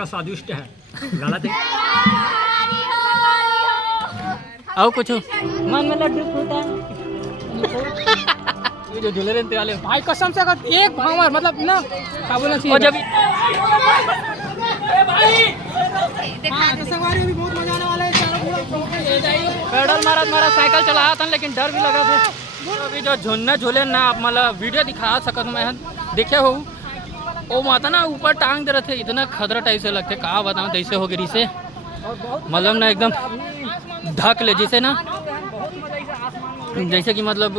खाइएगा, स्वादिष्ट है। गलत है। और कुछ मन में लड्डू फूटा ये जो झूले रहते वाले भाई कसम से अगर एक भावर मतलब ना काबुल और जब संगवारी भी बहुत मजा आने वाला है। पेडल मारा साइकिल चलाया था लेकिन डर भी लगा था। अभी जो झूलने झूले ना आप मतलब वीडियो दिखा सकत मैं देखे हो वो माता ना ऊपर टांग दे रहे थे, इतना खतरा टाइप से लगते कहा बताऊँ कैसे हो गिरी से मतलब ना एकदम ढक ले जैसे ना जैसे कि मतलब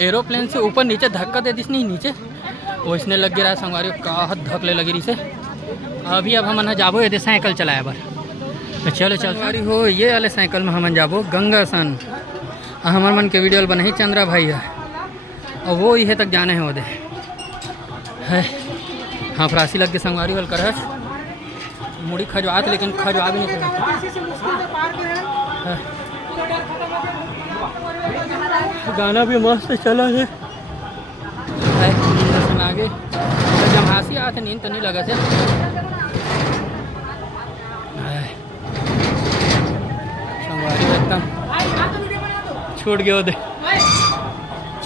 एरोप्लेन से ऊपर नीचे धक्का दे दी नहीं नीचे वो इसने लग गिरा संगवारी का धक ले लगी रही से। अभी अब हम जाबो ये साइकिल चलाए बार तो चलो संगवारी हो ये वाले साइकिल में हम जाबो गंगा सन हमार मन के वीडियो बने ही चंद्रा भाई है और वो ये तक जाने हैं वो दे है। हाँ फ्रांसी लग के संगवारी वाल कर मुड़ी खजवात लेकिन खजवा भी नहीं गाना भी मस्त चला है। आगे जब हंसी आते नींद तो नहीं लगा थे। संगवारी एकदम छूट गया उधर।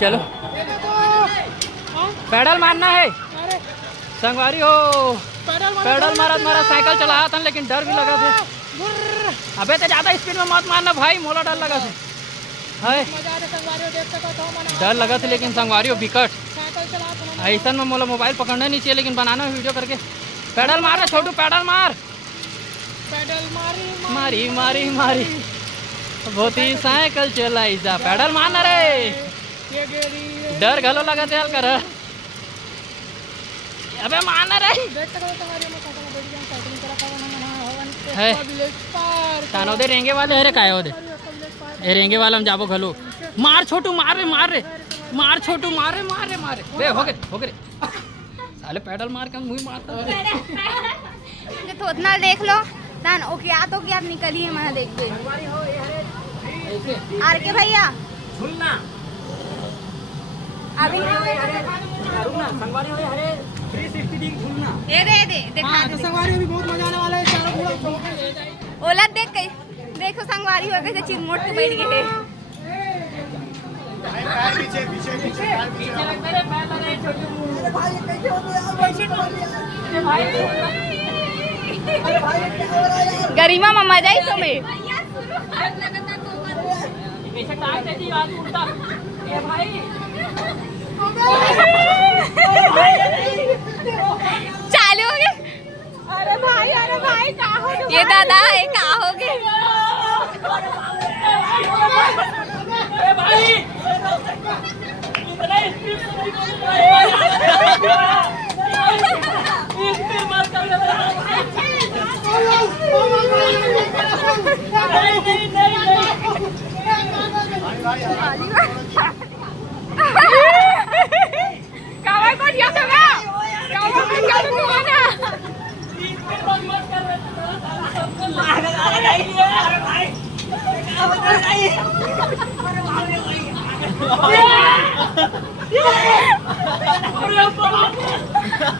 चलो पेडल मारना है संगवारी हो। पेडल मारा साइकिल चलाया था लेकिन डर भी लगा था। अबे तो ज़्यादा स्पीड में मत मारना भाई मोला डर लगा था है डर लगा था लेकिन संगवारी हो विकट ऐसा में मोला मोबाइल पकड़ना नहीं चाहिए लेकिन बनाना वीडियो करके। पेडल मार छोटू पेडल मार मारी मारी मारी बहुत ही साइकिल चलाई जा पेडल मारना रे डर घलो लगा थे कर अबे मारना रे है तानो दे रेंगे वाले है रे काय हो दे ए रेंगे वाला हम जाबो घलो मार छोटू मार रे मार छोटू मार रे बे हो गए साले पेडल मार के मुंह मारता ये तो उतना देख लो दान ओके आ तो क्या निकली है मैं देख के आर के भैया झूलना अभी ना संगवारी हो हरे 360 डिग्री झूलना ये दे दिखा दे। संगवारी भी बहुत मजा आने वाला है। ओला देख के देखो संगवारी हो कैसे चिमोट के बैठ गए गरिमा मम्मा जाई तो में चालू हो गए। अरे भाई का हो ये दादा ये का हो गए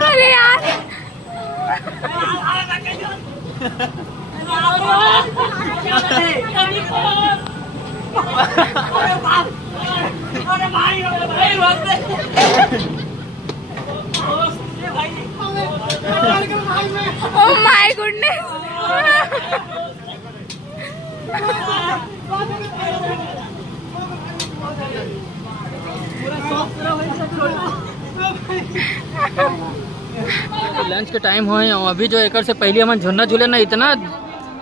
अरे यार ओह माय गुडनेस लंच के टाइम हो अभी जो एक से पहले हम झुन्ना झूले ना इतना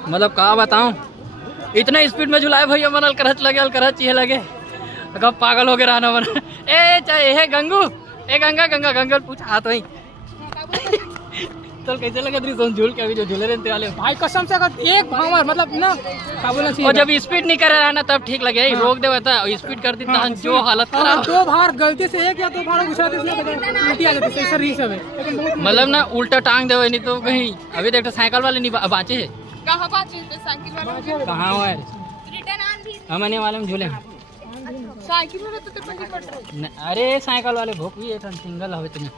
मतलब कहा बताऊं इतना स्पीड में झुलाए भैया मन करच लगे लगे कब पागल हो गए रहना बना ए चाहे हे गंगू ए गंगा पूछ हाथ वही तो कैसे लगा झूल के अभी जो झूले रहते वाले भाई कसम से अगर एक भावर मतलब ना काबुल और जब स्पीड नहीं कर रहा ना तब ठीक लगे रोक दे था स्पीड कर दी जो हालत खराब दो बार गलती से एक या दो बार गुस्सा उल्टी आ जाती है सही सब है मतलब ना उल्टा टांग दे नहीं तो कहीं अभी देखो साइकिल वाले नहीं बाँचे है कहाँ बात साइकिल वाला कहाँ हुआ है रिटर्न आन भी हमने वाले में झूले साइकिल वाला तो पंजी कट रहा है। अरे साइकिल वाले भूख भी है सिंगल हवे तुम्हें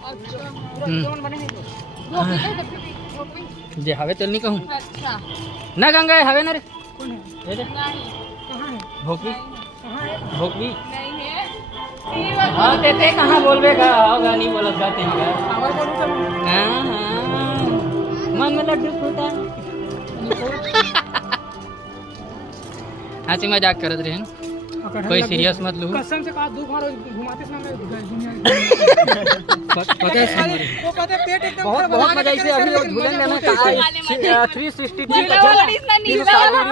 जे हवे तो नहीं कहूँ अच्छा ना गंगा हवे ना रे कौन है? ये दे कहाँ है? भोकवी कहाँ है? भोकवी हाँ ते कहाँ बोलबे का होगा नहीं बोलत जाते हैं आवाज बोलूं तो हाँ मन में लड्डू फूटा हंसी मजाक करत रहे कोई सीरियस मत लो कसम से कहा दुख मारो घुमाते समय दुनिया पता है वो कहते हैं पेट एकदम बहुत बहुत मजा इसे अभी लोग झूले में ना 360 डिग्री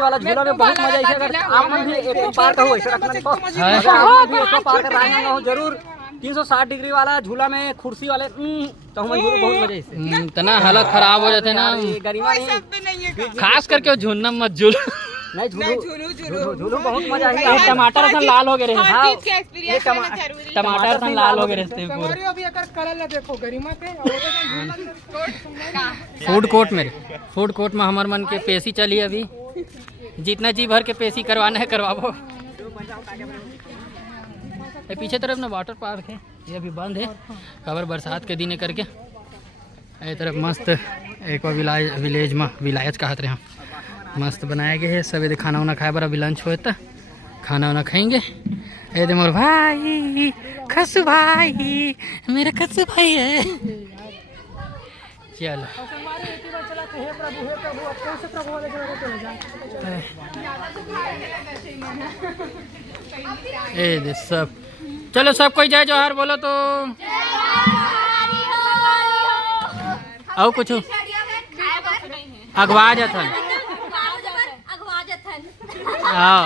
वाला झूला में बहुत मजा इसे अगर आप मन भी एक पार का हो ऐसे रखना देखो अगर आप मन भी एक पार कर रहे हो जरूर 360 डिग्री वाला झूला में कुर्सी वाले तो हम झूलो बहुत मजा इसे इतना हालत खराब हो जाते ना गरिमा नहीं खास करके वो झूलना मत झूल नहीं झूलो बहुत मजा आई टमाटर सन लाल हो गए रहे हाँ ये टमाटर सन लाल हो गए रहे पूरे संगवारी अभी अगर कलर ले देखो गरिमा के और वो तो फूड कोर्ट में फूड कोर्ट में हमारे मन के पेशी चली अभी जितना जी भर के पेशी करवाना है करवाओ ये पीछे तरफ ना वाटर पार्क है ये अभी बंद है खबर बरसात के दिन करके ये तरफ मस्त एक विलेज में विलायत कहते रहे मस्त बनाया गया है सब ये खाना वाना खाए बर अभी लंच हो तो खाना वाना खाएंगे ये मोर भाई खसु भाई मेरा खसु भाई है चलो संगवारी एक बार चलाते हे प्रभु अब कौन से प्रभु वाले जगह चले जाए ए दे सब चलो सब कोई जय जोहार बोलो तो आओ कुछ अगवा जथन आओ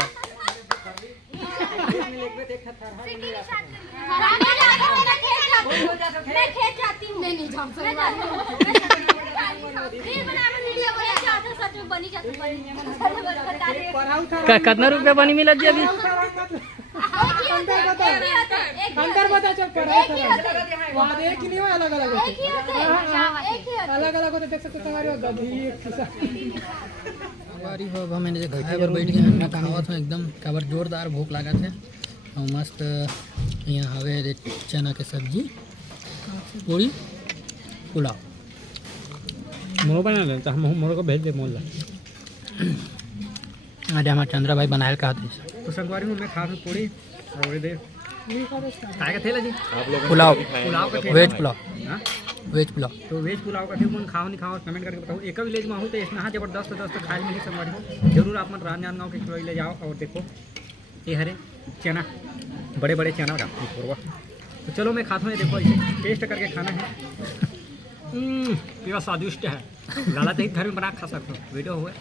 कितना रुपया बनी मिला जी अभी अंतर बता चल पर वहाँ एक ही नहीं हुआ अलग अलग होते अलग अलग होते देख सकते तुम्हारी गधी एक किसा हमारी हो मैंने जो घर पर बैठ गए हैं मैं खावा था एकदम काबर जोरदार भूख लगा थे और मस्त यहाँ हवे रे चना के सब्जी पूरी पुलाव मोर बना ले तो हम मोर को भेज दे मोल अरे हमारे चंद्रा भाई बनाए कहा थे तो संगवारी में मैं खा पूरी और दे खाए का थेला जी पुलाव पुलाव का वेज पुलाव हां वेज पुलाव तो वेज पुलाव का थे मन खाओ नहीं खाओ कमेंट करके बताओ एक विलेज में हो तो इतना जबरदस्त खाए मिली संगवारी जरूर आप मन राजनांदगांव के खिलौई ले जाओ और देखो ये हरे चना बड़े बड़े चना तो चलो मैं खाता हूँ देखो इसे टेस्ट करके खाना है पूरा स्वादिष्ट है लाला दही घर में बना खा सकते हो वीडियो हुआ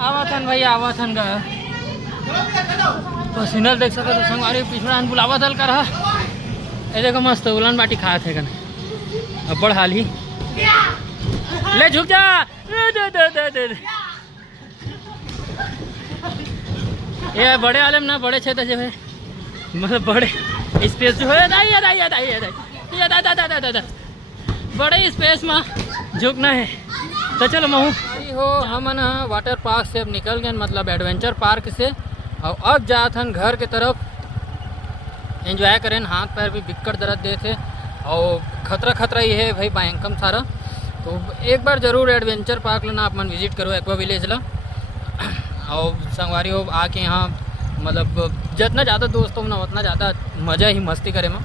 आवतन भैया आवतन का तो सिग्नल देख सको तो संगवारी पिछड़ा बुलावा दल का रहा ये देखो मस्त उलन बाटी खाए थे कने अब्बड़ हाल ही ले झुक जा दे। ये बड़े आलम ना बड़े क्षेत्र जो है मतलब बड़े स्पेस जो है बड़े स्पेस में झुकना है तो चलो महू हो हम ना वाटर पार्क से अब निकल गए मतलब एडवेंचर पार्क से और अब जाथन घर के तरफ एंजॉय करें हाथ पैर भी बिक्कट दर्द दे थे और खतरा ही है भाई भयंकम सारा तो एक बार ज़रूर एडवेंचर पार्क लेना आप मन विजिट करो एक्वा विलेज ला और संगवारी हो आके यहाँ मतलब जितना ज़्यादा दोस्त हो ना उतना ज़्यादा मज़ा ही मस्ती करे में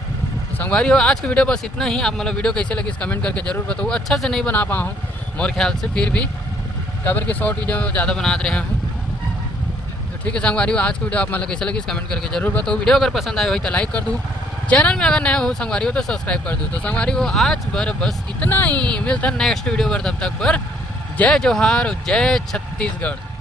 संगवारी हो आज की वीडियो बस इतना ही आप मतलब वीडियो कैसे लगी इस कमेंट करके ज़रूर बताओ अच्छा से नहीं बना पाया हूँ मोर ख्याल से फिर भी कवर की शॉर्ट वीडियो ज़्यादा बना रहे हैं तो ठीक है संगवारी हो आज की वीडियो आप मतलब कैसे लगी इस कमेंट करके जरूर बताओ वीडियो अगर पसंद आए हो तो लाइक कर दूँ चैनल में अगर नया हो संगवारी हो तो सब्सक्राइब कर दूँ तो संगवारी हो आज बर बस इतना ही मिलता नेक्स्ट वीडियो पर तब तक पर जय जोहार जय छत्तीसगढ़।